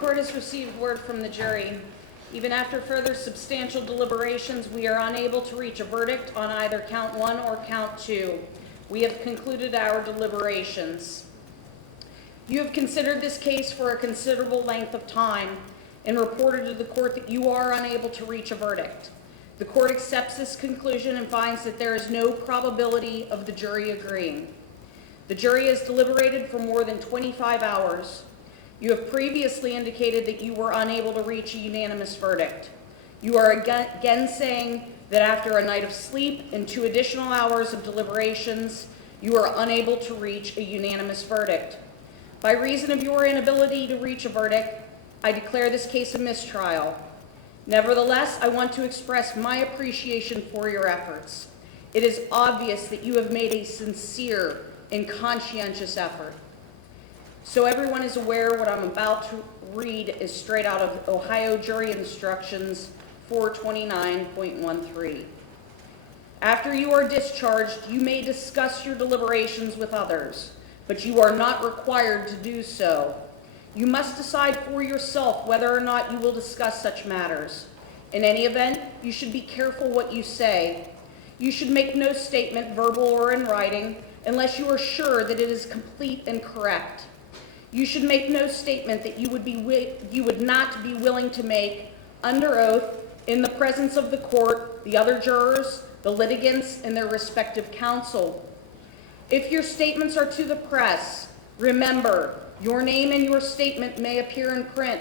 Court has received word from the jury. Even after further substantial deliberations, we are unable to reach a verdict on either count 1 or count 2. We have concluded our deliberations. You have considered this case for a considerable length of time and reported to the court that you are unable to reach a verdict. The court accepts this conclusion and finds that there is no probability of the jury agreeing. The jury has deliberated for more than 25 hours. You have previously indicated that you were unable to reach a unanimous verdict. You are again saying that after a night of sleep and 2 additional hours of deliberations, you are unable to reach a unanimous verdict. By reason of your inability to reach a verdict, I declare this case a mistrial. Nevertheless, I want to express my appreciation for your efforts. It is obvious that you have made a sincere and conscientious effort. So everyone is aware, what I'm about to read is straight out of Ohio Jury Instructions 429.13. After you are discharged, you may discuss your deliberations with others, but you are not required to do so. You must decide for yourself whether or not you will discuss such matters. In any event, you should be careful what you say. You should make no statement, verbal or in writing, unless you are sure that it is complete and correct. You should make no statement that you would not be willing to make under oath in the presence of the court, the other jurors, the litigants, and their respective counsel. If your statements are to the press, remember, your name and your statement may appear in print,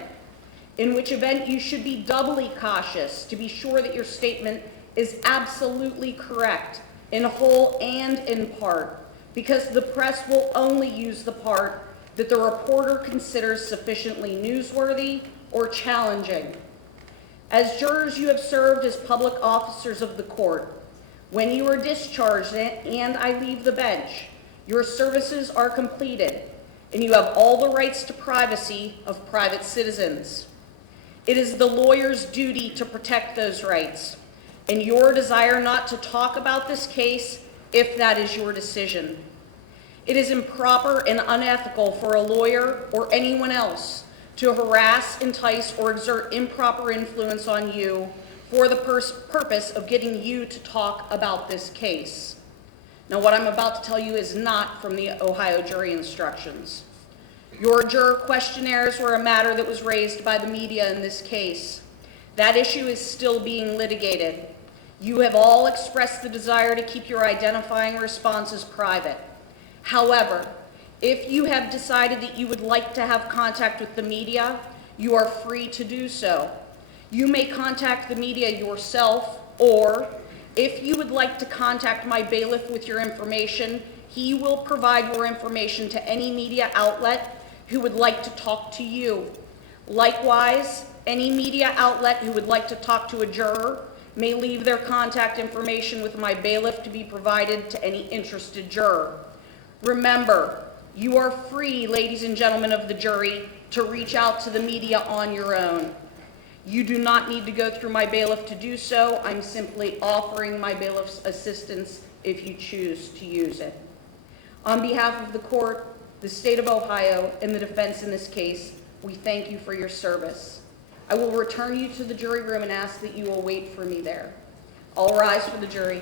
in which event you should be doubly cautious to be sure that your statement is absolutely correct, in whole and in part, because the press will only use the part that the reporter considers sufficiently newsworthy or challenging. As jurors, you have served as public officers of the court. When you are discharged and I leave the bench, your services are completed, and you have all the rights to privacy of private citizens. It is the lawyer's duty to protect those rights, and your desire not to talk about this case if that is your decision. It is improper and unethical for a lawyer or anyone else to harass, entice, or exert improper influence on you for the purpose of getting you to talk about this case. Now, what I'm about to tell you is not from the Ohio Jury Instructions. Your juror questionnaires were a matter that was raised by the media in this case. That issue is still being litigated. You have all expressed the desire to keep your identifying responses private. However, if you have decided that you would like to have contact with the media, you are free to do so. You may contact the media yourself, or if you would like to contact my bailiff with your information, he will provide your information to any media outlet who would like to talk to you. Likewise, any media outlet who would like to talk to a juror may leave their contact information with my bailiff to be provided to any interested juror. Remember, you are free, ladies and gentlemen of the jury, to reach out to the media on your own. You do not need to go through my bailiff to do so. I'm simply offering my bailiff's assistance if you choose to use it. On behalf of the court, the state of Ohio, and the defense in this case, we thank you for your service. I will return you to the jury room and ask that you will wait for me there. All rise for the jury.